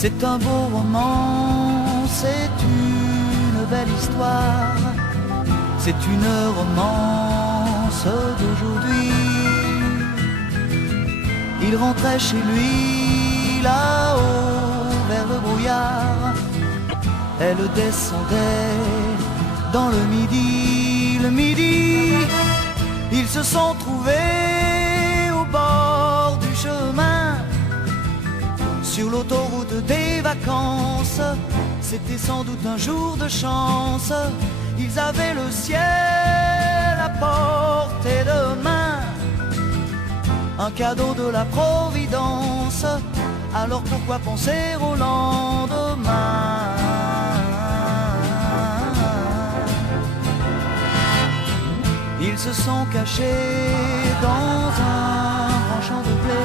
C'est un beau roman, c'est une belle histoire, c'est une romance d'aujourd'hui. Il rentrait chez lui là-haut vers le brouillard, elle descendait dans le midi, ils se sont trouvés au bord du chemin, sur l'autoroute des vacances. C'était sans doute un jour de chance, ils avaient le ciel à portée de main, un cadeau de la Providence, alors pourquoi penser au lendemain? Ils se sont cachés dans un grand champ de blé,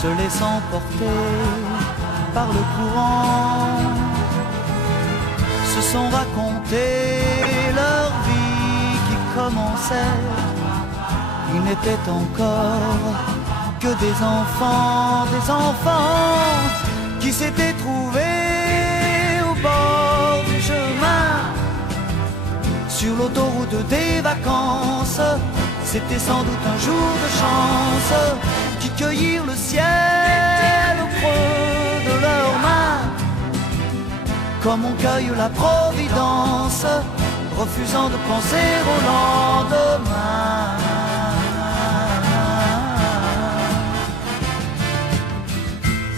se laissant porter par le courant, se sont raconté leur vie qui commençait. Ils n'étaient encore que des enfants qui s'étaient trouvés au bord du chemin, sur l'autoroute des vacances. C'était sans doute un jour de chance, qui cueillirent le ciel au creux de leurs mains, comme on cueille la Providence, refusant de penser au lendemain.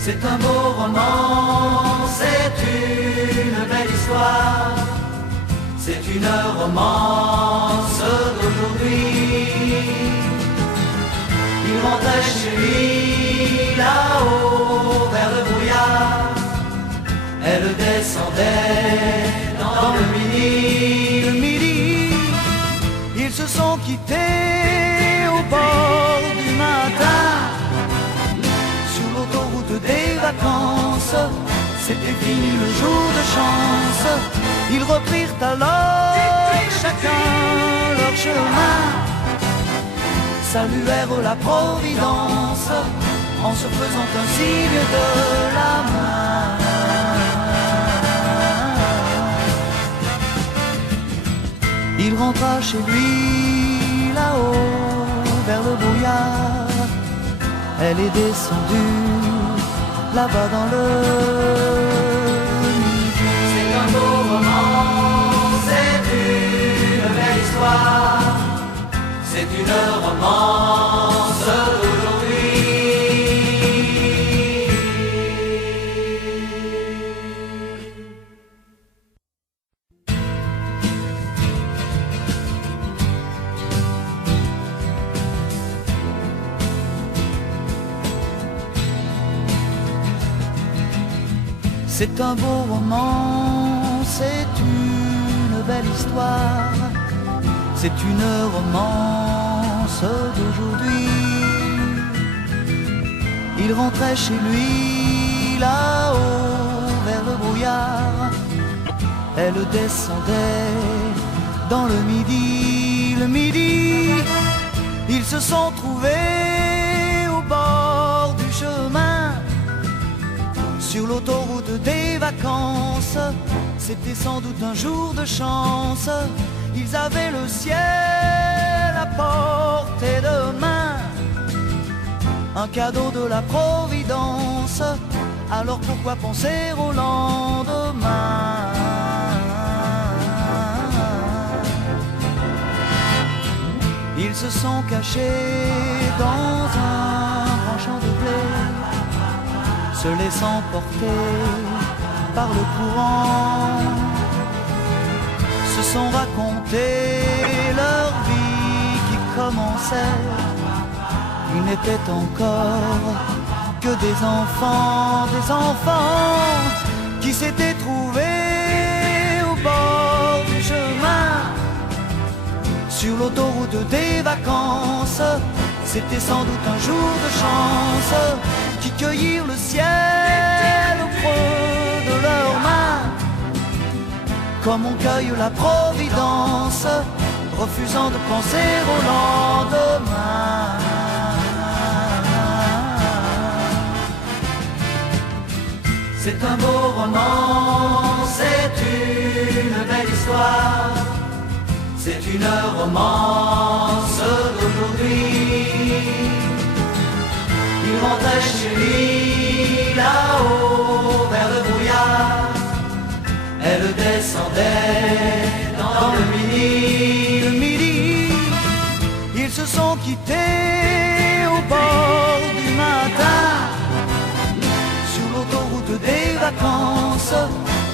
C'est un beau roman, c'est une belle histoire, c'est une romance d'aujourd'hui. Il rentrait chez lui là-haut vers le brouillard, elle descendait dans le midi. Ils se sont quittés au bord du matin, sur l'autoroute des vacances. C'était fini le jour de chance, ils reprirent alors chacun leur chemin, saluèrent la Providence en se faisant un signe de la main. Il rentra chez lui là-haut vers le brouillard, elle est descendue là-bas dans le midi. C'est un beau roman, c'est une belle histoire, c'est une romance d'aujourd'hui. C'est un beau roman, c'est une belle histoire, c'est une romance d'aujourd'hui. Il rentrait chez lui là-haut vers le brouillard, elle descendait dans le midi, ils se sont trouvés au bord du chemin, sur l'autoroute des vacances. C'était sans doute un jour de chance, ils avaient le ciel à portée de main, un cadeau de la Providence, alors pourquoi penser au lendemain? Ils se sont cachés dans un grand champ de blé, se laissant porter par le courant, se sont raconté leur vie qui commençait. Ils n'étaient encore que des enfants qui s'étaient trouvés au bord du chemin, sur l'autoroute des vacances. C'était sans doute un jour de chance, qui cueillirent le ciel au creux de leurs mains, comme on cueille la Providence, refusant de penser au lendemain. C'est un beau roman, c'est une belle histoire, c'est une romance d'aujourd'hui. Il rentrait chez lui là-haut vers le brouillard, elle descendait dans le midi. Ils se sont quittés au bord du matin, sur l'autoroute des vacances.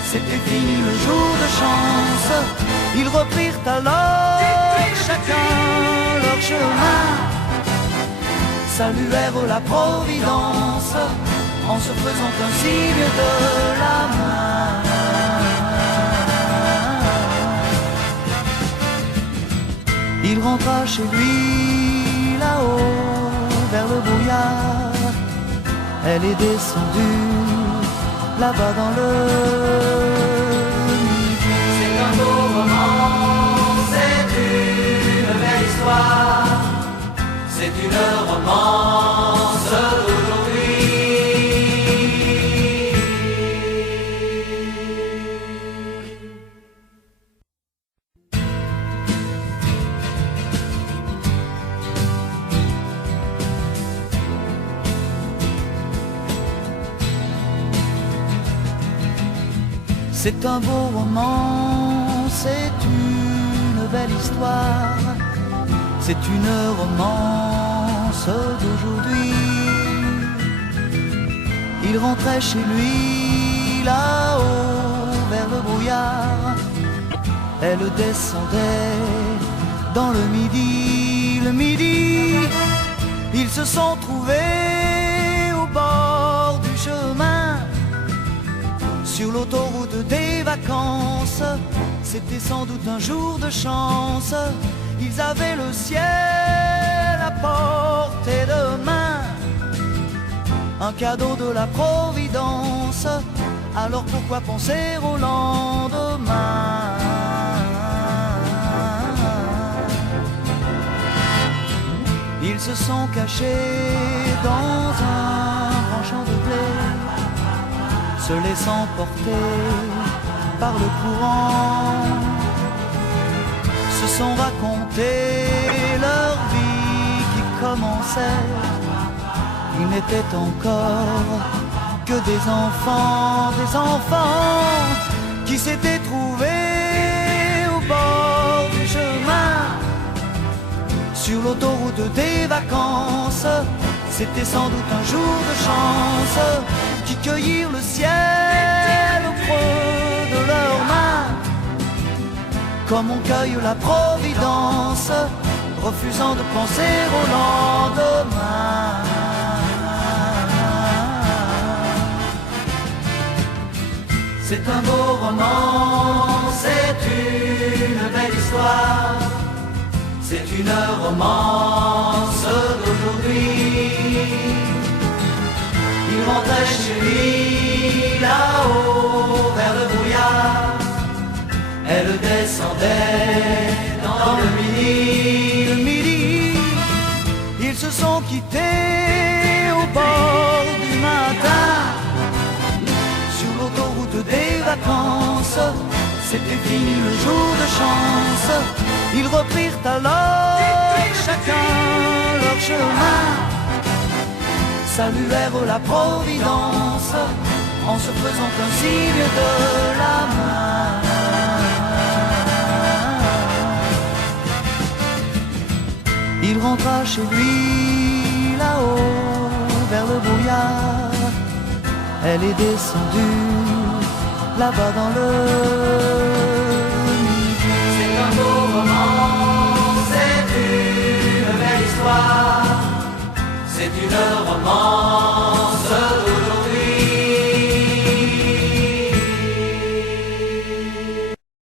C'était fini le jour de chance. Ils reprirent alors chacun leur chemin, saluèrent la Providence en se faisant un signe de la main. Il rentra chez lui là-haut vers le brouillard, elle est descendue là-bas dans le midi. C'est un beau roman, c'est une belle histoire, c'est une romance d'aujourd'hui. C'est un beau roman, c'est une belle histoire, c'est une romance d'aujourd'hui. Il rentrait chez lui là-haut vers le brouillard, elle descendait dans le midi. Ils se sont trouvés au bord du chemin, sur l'autoroute des vacances. C'était sans doute un jour de chance. Ils avaient le ciel à portée de main, un cadeau de la Providence. Alors pourquoi penser au lendemain? Ils se sont cachés dans un grand champ de blé, se laissant porter par le courant, se sont raconté leur vie qui commençait. Ils n'étaient encore que des enfants qui s'étaient trouvés au bord du chemin, sur l'autoroute des vacances. C'était sans doute un jour de chance, qui cueillirent le ciel au creux de leurs mains, comme on cueille la Providence, refusant de penser au lendemain. C'est un beau roman, c'est une belle histoire, c'est une romance d'aujourd'hui. Il rentrait chez lui là-haut vers le brouillard, elle descendait dans le midi. Ils se sont quittés au bord du matin, sur l'autoroute des vacances. C'était fini le jour de chance. Ils reprirent alors chacun leur chemin, saluèrent la Providence en se faisant un signe de la main. Il rentra chez lui là-haut vers le brouillard, elle est descendue là-bas dans le